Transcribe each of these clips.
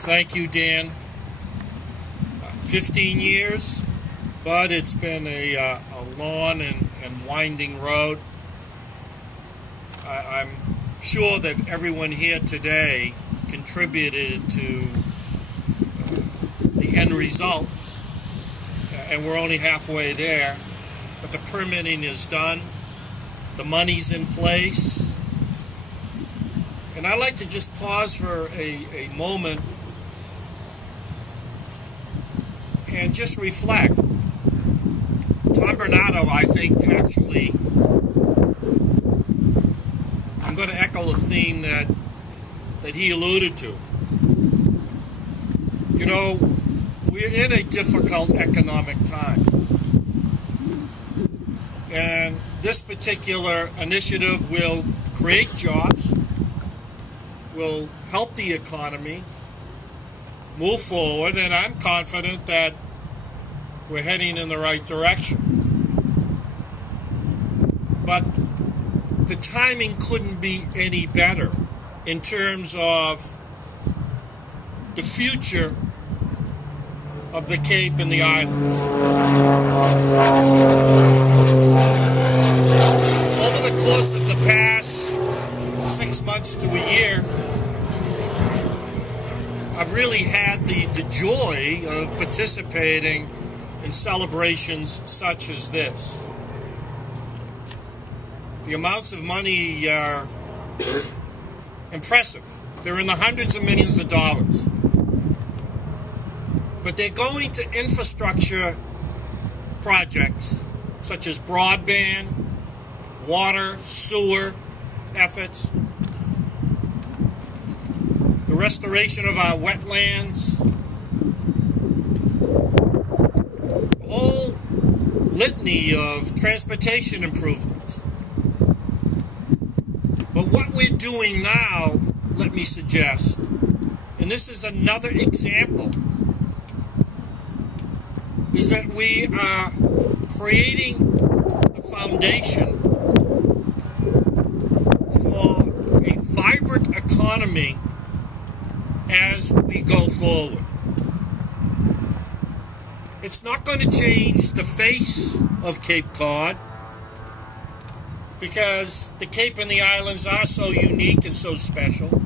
Thank you, Dan. 15 years, but it's been a long and winding road. I'm sure that everyone here today contributed to the end result, and we're only halfway there. But the permitting is done, the money's in place, and I'd like to just pause for a moment and just reflect. Tom Bernardo, I think, actually, I'm going to echo a theme that he alluded to. You know, we're in a difficult economic time. And this particular initiative will create jobs, will help the economy move forward, and I'm confident that we're heading in the right direction. But the timing couldn't be any better in terms of the future of the Cape and the islands. Over the course of the past 6 months to a year, I've really had the joy of participating in celebrations such as this. The amounts of money are impressive. They're in the hundreds of millions of dollars. But they're going to infrastructure projects such as broadband, water, sewer efforts, the restoration of our wetlands, a whole litany of transportation improvements. But what we're doing now, let me suggest, and this is another example, is that we are creating the foundation for a vibrant economy as we go forward. It's not going to change the face of Cape Cod, because the Cape and the islands are so unique and so special.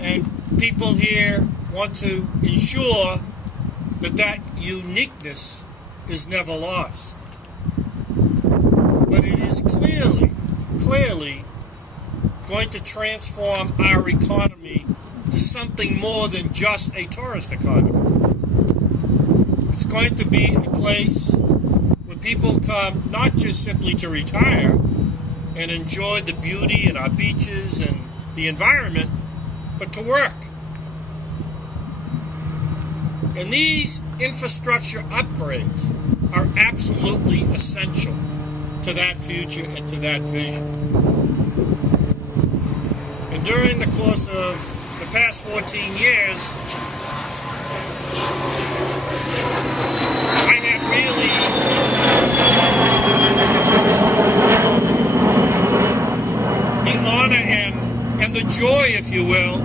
And people here want to ensure that uniqueness is never lost. But it is clearly going to transform our economy to something more than just a tourist economy. It's going to be a place where people come not just simply to retire and enjoy the beauty and our beaches and the environment, but to work. And these infrastructure upgrades are absolutely essential to that future and to that vision. And during the course of the past 14 years, I had really the honor and the joy, if you will,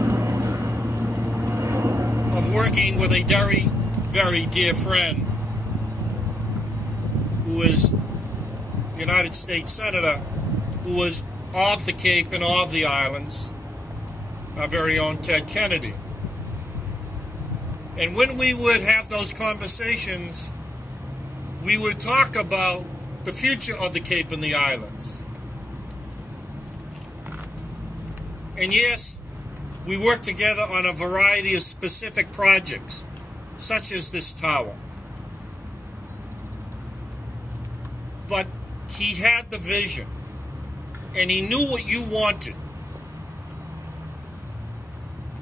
of working with a very, very dear friend who was the United States Senator, who was of the Cape and of the islands, our very own Ted Kennedy. And when we would have those conversations, we would talk about the future of the Cape and the islands. And yes, we worked together on a variety of specific projects, such as this tower. But he had the vision, and he knew what you wanted.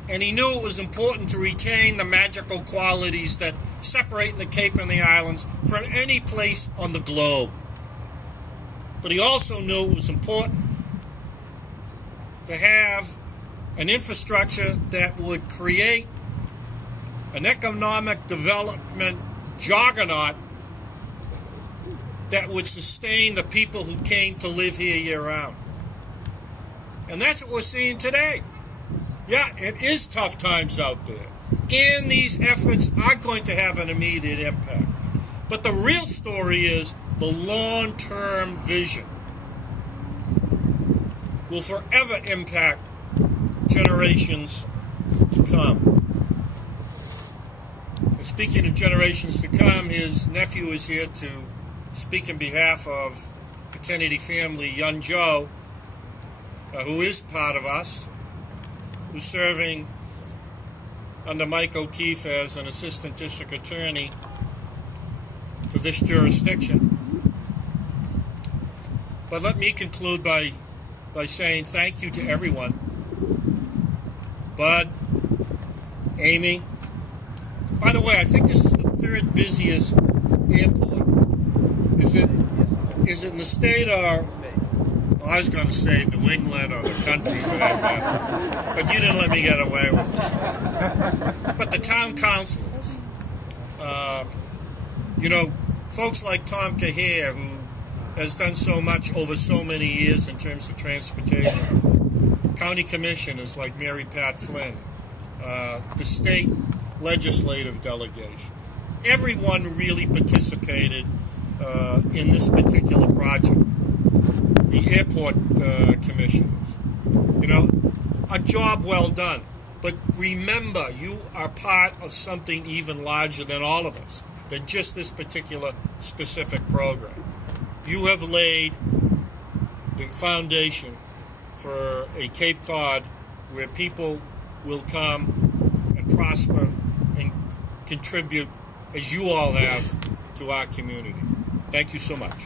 And he knew it was important to retain the magical qualities that separate the Cape and the islands from any place on the globe. But he also knew it was important to have an infrastructure that would create an economic development juggernaut that would sustain the people who came to live here year-round. And that's what we're seeing today. Yeah, it is tough times out there. And these efforts are going to have an immediate impact. But the real story is the long-term vision will forever impact generations to come. And speaking of generations to come, his nephew is here to speak in behalf of the Kennedy family, young Joe, who is part of us, who's serving under Mike O'Keefe as an assistant district attorney for this jurisdiction. But let me conclude by saying thank you to everyone. Bud, Amy. By the way, I think this is the third busiest airport. Is it in the state or... Well, I was going to say New England or the country for that matter. But you didn't let me get away with it. But the town councilors, folks like Tom Cahere, who has done so much over so many years in terms of transportation. County commissioners like Mary Pat Flynn. The state legislative delegation. Everyone really participated in this particular project. The airport commissioners. A job well done. But remember, you are part of something even larger than all of us, than just this particular specific program. You have laid the foundation for a Cape Cod where people will come and prosper and contribute, as you all have, to our community. Thank you so much.